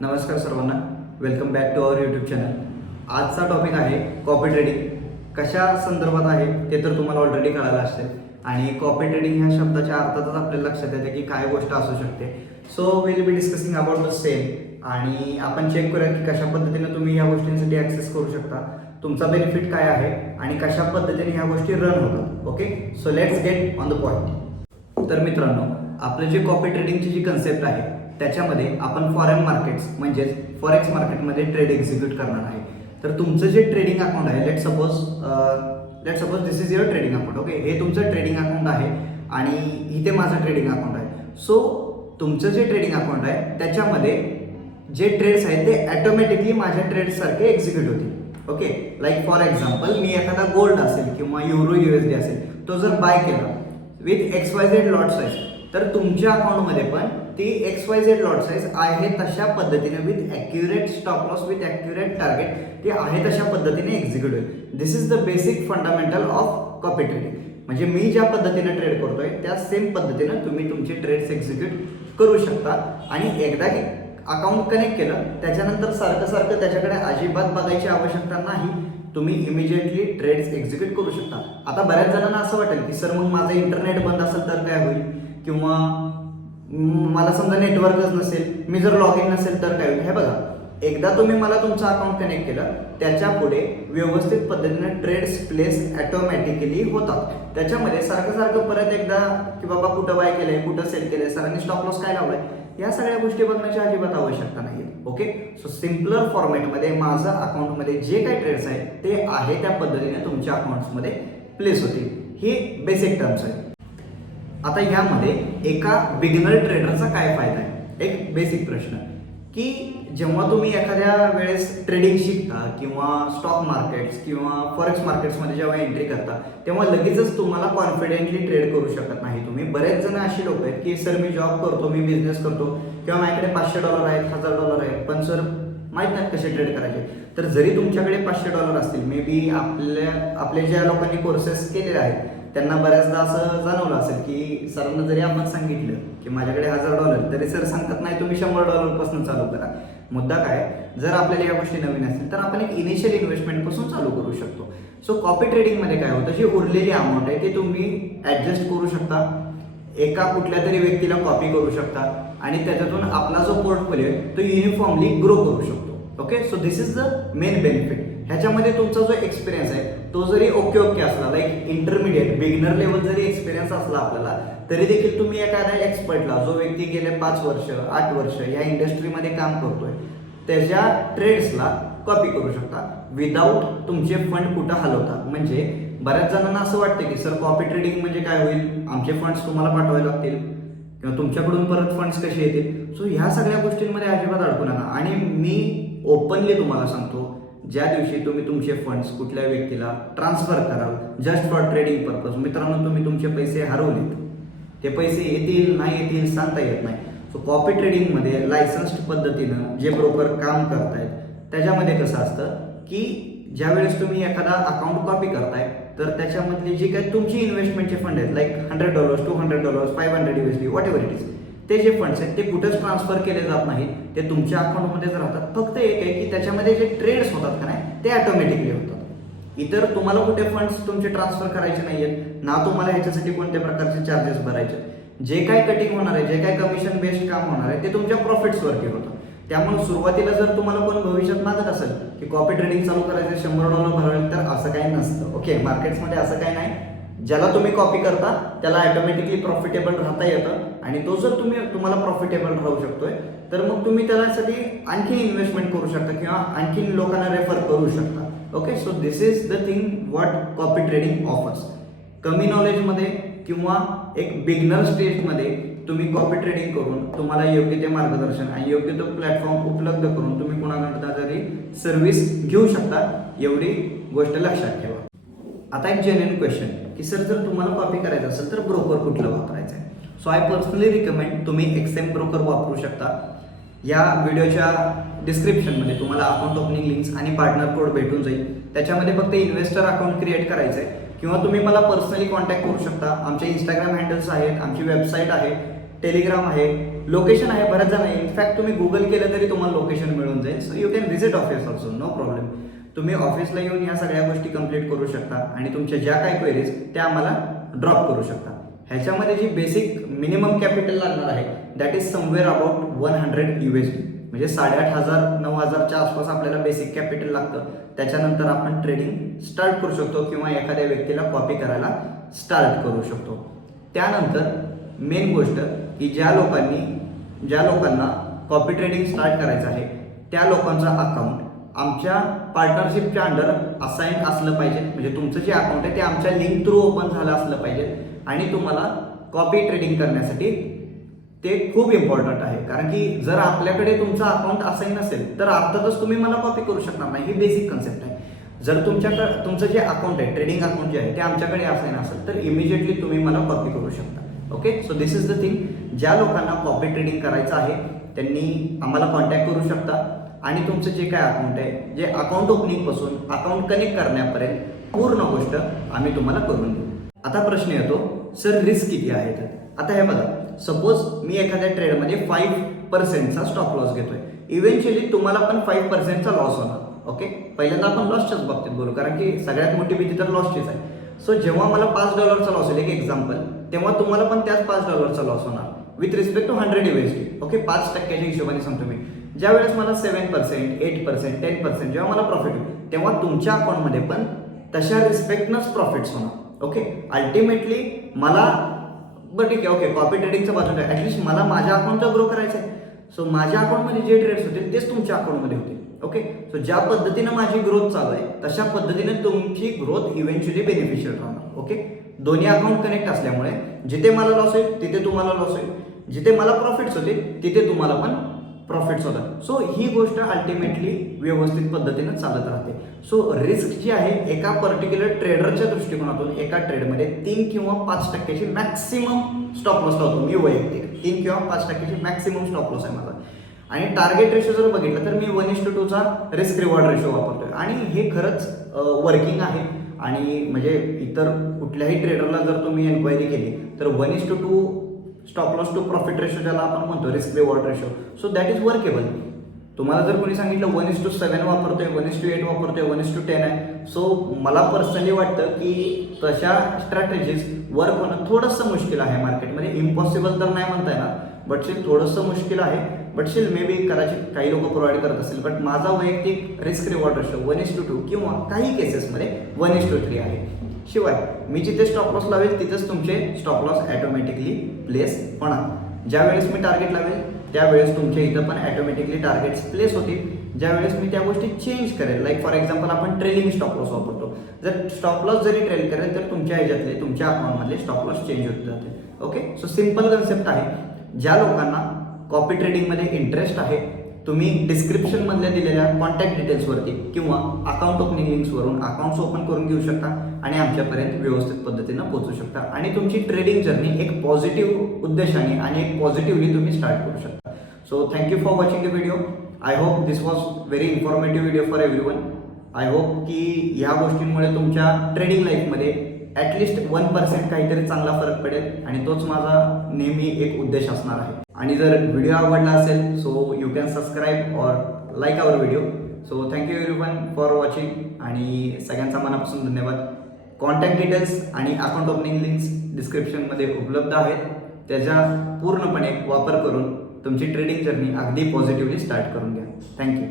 नमस्कार सर्वांना, welcome back to our YouTube channel. आजचा टॉपिक आहे कॉपी ट्रेडिंग. कशा संदर्भात आहे ते तर तुम्हाला ऑलरेडी कळालं असेल. आणि कॉपी ट्रेडिंग ह्या शब्दाच्या अर्थातच आपल्याला लक्षात येते की काय गोष्ट असू शकते. So will be discussing about the same. आणि आपण चेक करूया की कशा पद्धतीने तुम्ही या गोष्टींसाठी ॲक्सेस करू शकता, तुमचा बेनिफिट काय आहे आणि कशा पद्धतीने ह्या गोष्टी रन होतात. Okay, so let's get on the point. तर मित्रांनो, आपलं जे कॉपी ट्रेडिंगची जी कन्सेप्ट आहे त्याच्यामध्ये आपण फॉरेन मार्केट्स म्हणजेच फॉरेक्स मार्केटमध्ये ट्रेड एक्झिक्यूट करणार आहे. तर तुमचं जे ट्रेडिंग अकाउंट आहे, let suppose this is your trading account. Okay, हे तुमचं ट्रेडिंग अकाउंट आहे आणि इथे माझं ट्रेडिंग अकाउंट आहे. सो तुमचं जे ट्रेडिंग अकाउंट आहे त्याच्यामध्ये जे ट्रेड्स आहेत ते ॲटोमॅटिकली माझ्या ट्रेड्ससारखे एक्झिक्यूट होतील. ओके, लाईक फॉर एक्झाम्पल मी एखादा गोल्ड असेल किंवा युरो USD असेल, तो जर बाय केला विथ XYZ लॉट साईज, तर तुमच्या अकाउंटमध्ये पण ती XYZ लॉट साईज आहे तशा पद्धतीने with accurate stop loss, with accurate target, ते आहे तशा पद्धतीने एक्झिक्यूट होईल. This is the basic fundamental of copy trading. म्हणजे मी ज्या पद्धतीने ट्रेड करतोय त्या सेम पद्धतीनं तुम्ही तुमचे ट्रेड्स एक्झिक्यूट करू शकता. आणि एकदा अकाउंट कनेक्ट केलं त्याच्यानंतर सारखं त्याच्याकडे अजिबात बघायची आवश्यकता नाही. तुम्ही इमिजिएटली ट्रेड्स एक्झिक्यूट करू शकता. आता बऱ्याच जणांना असं वाटेल की सर मग माझं इंटरनेट बंद असेल तर काय होईल, किंवा मला समजा नेटवर्कच नसेल, मी जर लॉग इन नसेल तर काय होईल. हे बघा, एकदा तुम्ही मला तुमचं अकाउंट कनेक्ट केलं त्याच्या पुढे व्यवस्थित पद्धतीने ट्रेड्स प्लेस ॲटोमॅटिकली होतात. त्याच्यामध्ये सारखं परत एकदा की बाबा कुठं बाय केलंय, कुठं सेल केलंय, सरांनी स्टॉप लॉस काय लावलाय, या सगळ्या गोष्टी बघण्याची अजिबात आवश्यकता नाही. ओके, सो सिम्पलर फॉर्मॅटमध्ये माझं अकाउंटमध्ये जे काही ट्रेड्स आहेत ते आहे त्या पद्धतीने तुमच्या अकाउंट्समध्ये प्लेस होतील. ही बेसिक टर्म्स आहे. आता यामध्ये एका बिगिनर ट्रेडरचा काय फायदा आहे, एक बेसिक प्रश्न, की जेव्हा तुम्ही एखाद्या वेळेस ट्रेडिंग शिकता किंवा स्टॉक मार्केट्स किंवा फॉरेक्स मार्केट्समध्ये जेव्हा एंट्री करता तेव्हा लगेचच तुम्हाला कॉन्फिडेंटली ट्रेड करू शकत नाही तुम्ही. बरेच जण अशी लोक आहेत की सर मी जॉब करतो, मी बिझनेस करतो किंवा माझ्याकडे $500 आहेत, $1000 आहेत, पण सर माहीत नाही कसे ट्रेड करायचे. तर जरी तुमच्याकडे $500 असतील, मे बी आपले ज्या लोकांनी कोर्सेस केलेले आहेत त्यांना बऱ्याचदा असं जाणवलं असेल की सरांना जरी आपण सांगितलं की माझ्याकडे $1000, तरी सर सांगतात नाही तुम्ही $100 पासून चालू करा. मुद्दा काय, जर आपल्याला या गोष्टी नवीन असतील तर आपण एक इनिशियल इन्व्हेस्टमेंट पासून चालू करू शकतो. सो कॉपी ट्रेडिंगमध्ये काय होतं, जी उरलेली अमाऊंट आहे ती तुम्ही ॲडजस्ट करू शकता, एका कुठल्या तरी व्यक्तीला कॉपी करू शकता आणि त्याच्यातून आपला जो पोर्टफोलिओ आहे तो युनिफॉर्मली ग्रो करू शकतो. Okay, so this is the main benefit. ह्याच्यामध्ये तुमचा जो एक्सपिरियन्स आहे तो जरी ओके असला, लाईक इंटरमिडिएट बिगिनर लेवल जरी एक्सपिरियन्स असला आपल्याला, तरी देखील तुम्ही एखाद्या एक्सपर्टला, जो व्यक्ती गेले 5 वर्ष 8 वर्ष या इंडस्ट्रीमध्ये काम करतोय, त्याच्या ट्रेड्सला कॉपी करू शकता विदाऊट तुमचे फंड कुठं हलवता. म्हणजे बऱ्याच जणांना असं वाटतं की सर कॉपी ट्रेडिंग म्हणजे काय होईल, आमचे फंड्स तुम्हाला पाठवावे लागतील किंवा तुमच्याकडून परत फंड्स कसे येतील. सो ह्या सगळ्या गोष्टींमध्ये अजिबात अडकू नका. आणि मी ओपनली तुम्हाला सांगतो, ज्या दिवशी तुम्ही तुमचे फंड्स कुठल्या व्यक्तीला ट्रान्सफर कराल जस्ट फॉर ट्रेडिंग पर्पज, मित्रांनो तुम्ही तुमचे पैसे हरवलेत, ते पैसे येतील नाही येतील सांगता येत नाही. सो कॉपी ट्रेडिंगमध्ये लायसन्स्ड पद्धतीनं जे ब्रोकर काम करतायत त्याच्यामध्ये कसं असतं की ज्यावेळेस तुम्ही एखादा अकाउंट कॉपी करताय तर त्याच्यामधली जी काही तुमची इन्व्हेस्टमेंटचे फंड आहेत, like $100, $200, $500 USD, what ever it is, ते जे फंड्स आहेत ते कुठंच ट्रान्सफर केले जात नाहीत, ते तुमच्या अकाउंटमध्येच राहतात. फक्त एक आहे की त्याच्यामध्ये जे ट्रेड्स होतात का नाही ते ऑटोमॅटिकली होतात. इतर तुम्हाला कुठे फंड्स तुमचे ट्रान्सफर करायचे नाही आहेत ना, तुम्हाला ह्याच्यासाठी कोणत्या प्रकारचे चार्जेस भरायचे. जे काय कटिंग होणार आहे, जे काय कमिशन बेस्ड काम होणार आहे ते तुमच्या प्रॉफिट्सवरती होतं. त्यामुळे सुरुवातीला जर तुम्हाला कोण भविष्यात मागत असेल की कॉपी ट्रेडिंग चालू करायचं $100 भरावेल, तर असं काही नसतं. ओके, मार्केट्समध्ये असं काही नाही. ज्याला तुम्ही कॉपी करता त्याला ऑटोमॅटिकली प्रॉफिटेबल राहता येतं आणि तो जर तुम्हाला प्रॉफिटेबल राहू शकतोय तर मग तुम्ही त्यासाठी आणखी इन्व्हेस्टमेंट करू शकता किंवा आणखी लोकांना रेफर करू शकता. Okay, so this is the thing what copy trading offers. कमी नॉलेजमध्ये किंवा एक बिगनर स्टेजमध्ये तुम्ही कॉपी ट्रेडिंग करून तुम्हाला योग्य ते मार्गदर्शन आणि योग्य तो प्लॅटफॉर्म उपलब्ध करून तुम्ही कोणाकडे तरी सर्व्हिस घेऊ शकता, एवढी गोष्ट लक्षात ठेवा. आता एक जेन्युइन क्वेश्चन की सर जर तुम्हाला कॉपी करायचं असेल तर ब्रोकर कुठलं वापरायचं आहे. सो आय पर्सनली रिकमेंड तुम्ही XM ब्रोकर वापरू शकता. या व्हिडिओच्या डिस्क्रिप्शनमध्ये तुम्हाला अकाउंट ओपनिंग लिंक्स आणि पार्टनर कोड भेटून जाईल. त्याच्यामध्ये फक्त इन्व्हेस्टर अकाउंट क्रिएट करायचं आहे किंवा तुम्ही मला पर्सनली कॉन्टॅक्ट करू शकता. आमचे इंस्टाग्राम हँडल्स आहेत, आमची वेबसाईट आहे, टेलिग्राम आहे, लोकेशन आहे बऱ्याच जण इनफॅक्ट तुम्ही गुगल केलं तरी तुम्हाला लोकेशन मिळून जाईल. So you can visit office also, no problem. तुम्ही ऑफिसला येऊन ह्या सगळ्या गोष्टी कंप्लीट करू शकता आणि तुमच्या ज्या काही क्वेरीज त्या आम्हाला ड्रॉप करू शकता. ह्याच्यामध्ये जी बेसिक मिनिमम कॅपिटल लागणार आहे that is somewhere about 100 USD, म्हणजे 8,500-9,000च्या आसपास आपल्याला बेसिक कॅपिटल लागतं. त्याच्यानंतर आपण ट्रेडिंग स्टार्ट करू शकतो किंवा एखाद्या व्यक्तीला कॉपी करायला स्टार्ट करू शकतो. त्यानंतर मेन गोष्ट की ज्या लोकांना कॉपी ट्रेडिंग स्टार्ट करायचं आहे त्या लोकांचा अकाउंट आमच्या पार्टनरशिपच्या अंडर असाइन असलं पाहिजे. म्हणजे तुमचं जे अकाउंट आहे ते आमच्या लिंक थ्रू ओपन झालं असलं पाहिजे आणि तुम्हाला कॉपी ट्रेडिंग करण्यासाठी ते खूप इम्पॉर्टंट आहे. कारण की जर आपल्याकडे तुमचं अकाउंट असाइन नसेल तर अर्थातच तुम्ही मला कॉपी करू शकणार नाही. ही बेसिक कन्सेप्ट आहे. जर तुमचं जे अकाउंट आहे ट्रेडिंग अकाउंट जे आहे ते आमच्याकडे असाइन असेल तर इमिजिएटली तुम्ही मला कॉपी करू शकता. Okay, so this is the thing. ज्या लोकांना कॉपी ट्रेडिंग करायचं आहे त्यांनी आम्हाला कॉन्टॅक्ट करू शकता आणि तुमचं जे काय अकाउंट आहे, जे अकाउंट ओपनिंगपासून अकाउंट कनेक्ट करण्यापर्यंत पूर्ण गोष्ट आम्ही तुम्हाला करून देऊ. आता प्रश्न येतो, सर रिस्क किती आहे? आता हे बघा, सपोज मी एखाद्या ट्रेडमध्ये 5%चा स्टॉप लॉस घेतोय. इव्हेंच्युअली तुम्हाला पण 5%चा लॉस होणार. ओके, पहिल्यांदा आपण लॉसच्याच बाबतीत बोलू कारण की सगळ्यात मोठी भीती तर लॉसचीच आहे. सो जेव्हा मला $5चा लॉस होईल, एक एक्झाम्पल, तेव्हा तुम्हाला पण त्याच $5चा लॉस होणार with respect to 100 USD. Okay, 5%च्या हिशोबाने सांगतो मी. ज्या वेळेस मला 7%, 8%, 10% जेव्हा मला प्रॉफिट होईल तेव्हा तुमच्या अकाउंटमध्ये पण तशा रिस्पेक्टनंच प्रॉफिट्स होणार. ओके, अल्टिमेटली मला बरं ठीक आहे, ओके, कॉपी ट्रेडिंगचं बाजूला आहे, ॲटलिस्ट मला माझ्या अकाउंटचा ग्रो करायचं आहे. सो माझ्या अकाउंटमध्ये जे ट्रेड्स होतील तेच तुमच्या अकाउंटमध्ये होतील. ओके, सो ज्या पद्धतीनं माझी ग्रोथ चालू आहे तशा पद्धतीने तुमची ग्रोथ इव्हेंच्युअली बेनिफिशियल राहणार. ओके, दोन्ही अकाउंट कनेक्ट असल्यामुळे जिथे मला लॉस होईल तिथे तुम्हाला लॉस होईल, जिथे मला प्रॉफिट्स होतील तिथे तुम्हाला पण प्रॉफिट्स होतात. सो ही गोष्ट अल्टिमेटली व्यवस्थित पद्धतीनं चालत राहते. सो रिस्क जी आहे एका पर्टिक्युलर ट्रेडरच्या दृष्टिकोनातून एका ट्रेडमध्ये 3 किंवा 5%ची मॅक्सिमम स्टॉप लॉस लावतो मी वैयक्तिक. 3 किंवा 5%ची मॅक्सिमम स्टॉप लॉस आहे माझा. आणि टार्गेट रेशो जर बघितलं तर मी 1:2चा रिस्क रिवॉर्ड रेशो वापरतोय आणि हे खरंच वर्किंग आहे. आणि म्हणजे इतर कुठल्याही ट्रेडरला जर तुम्ही एन्क्वायरी केली तर 1:2 stop loss to profit ratio ज्याला आपण म्हणतो risk reward ratio, so that is workable. तुम्हाला जर कोणी सांगितलं 1:7 वापरतोय, 1:8 वापरतोय, 1:10 आहे, सो मला पर्सनली वाटतं की तशा स्ट्रॅटेजीज वर्क होणं थोडंसं मुश्किल आहे मार्केटमध्ये. इम्पॉसिबल तर नाही म्हणता येणार, बट स्टील थोडंसं मुश्किल आहे. बट स्टील मे बी कदाचित काही लोक प्रोव्हाइड करत असतील. बट माझा वैयक्तिक रिस्क रिवॉर्ड रेशो 1:2 किंवा काही केसेसमध्ये 1:3 आहे. शिवाय मी जिथे स्टॉप लॉस लावेल तिथेच तुमचे स्टॉप लॉस ॲटोमॅटिकली प्लेस होणार. ज्यावेळेस मी टार्गेट लावेल त्यावेळेस तुमच्या इथं पण ॲटोमॅटिकली टार्गेट्स प्लेस होतील. ज्यावेळेस मी त्या गोष्टी चेंज करेल, लाईक फॉर एक्झाम्पल आपण ट्रेलिंग स्टॉप लॉस वापरतो, जर स्टॉप लॉस जरी ट्रेल करेल तर तुमच्या ह्याच्यातले तुमच्या अकाउंटमधले स्टॉप लॉस चेंज होत जाते. ओके, सो सिम्पल कन्सेप्ट आहे. ज्या लोकांना कॉपी ट्रेडिंगमध्ये इंटरेस्ट आहे तुम्ही डिस्क्रिप्शनमधल्या दिलेल्या कॉन्टॅक्ट डिटेल्सवरती किंवा अकाउंट ओपनिंग लिंक्सवरून अकाउंट्स ओपन करून घेऊ शकता आणि आमच्यापर्यंत व्यवस्थित पद्धतीनं पोहोचू शकता आणि तुमची ट्रेडिंग जर्नी एक पॉझिटिव्ह उद्देशाने आणि एक पॉझिटिव्हली तुम्ही स्टार्ट करू शकता. So thank you for watching the video. I hope this was very informative video for everyone. I hope की ह्या गोष्टींमुळे तुमच्या ट्रेडिंग लाईफमध्ये ॲटलिस्ट 1% काहीतरी चांगला फरक पडेल आणि तोच माझा नेहमी एक उद्देश असणार आहे. आणि जर व्हिडिओ आवडला असेल so you can subscribe or like our video. So thank you everyone for watching आणि सगळ्यांचा मनापासून धन्यवाद. कॉन्टॅक्ट डिटेल्स आणि अकाउंट ओपनिंग लिंक्स डिस्क्रिप्शनमध्ये उपलब्ध आहेत. त्याचा पूर्णपणे वापर करून तुमची ट्रेडिंग जर्नी अगदी पॉझिटिव्हली स्टार्ट करून घ्या. थँक्यू.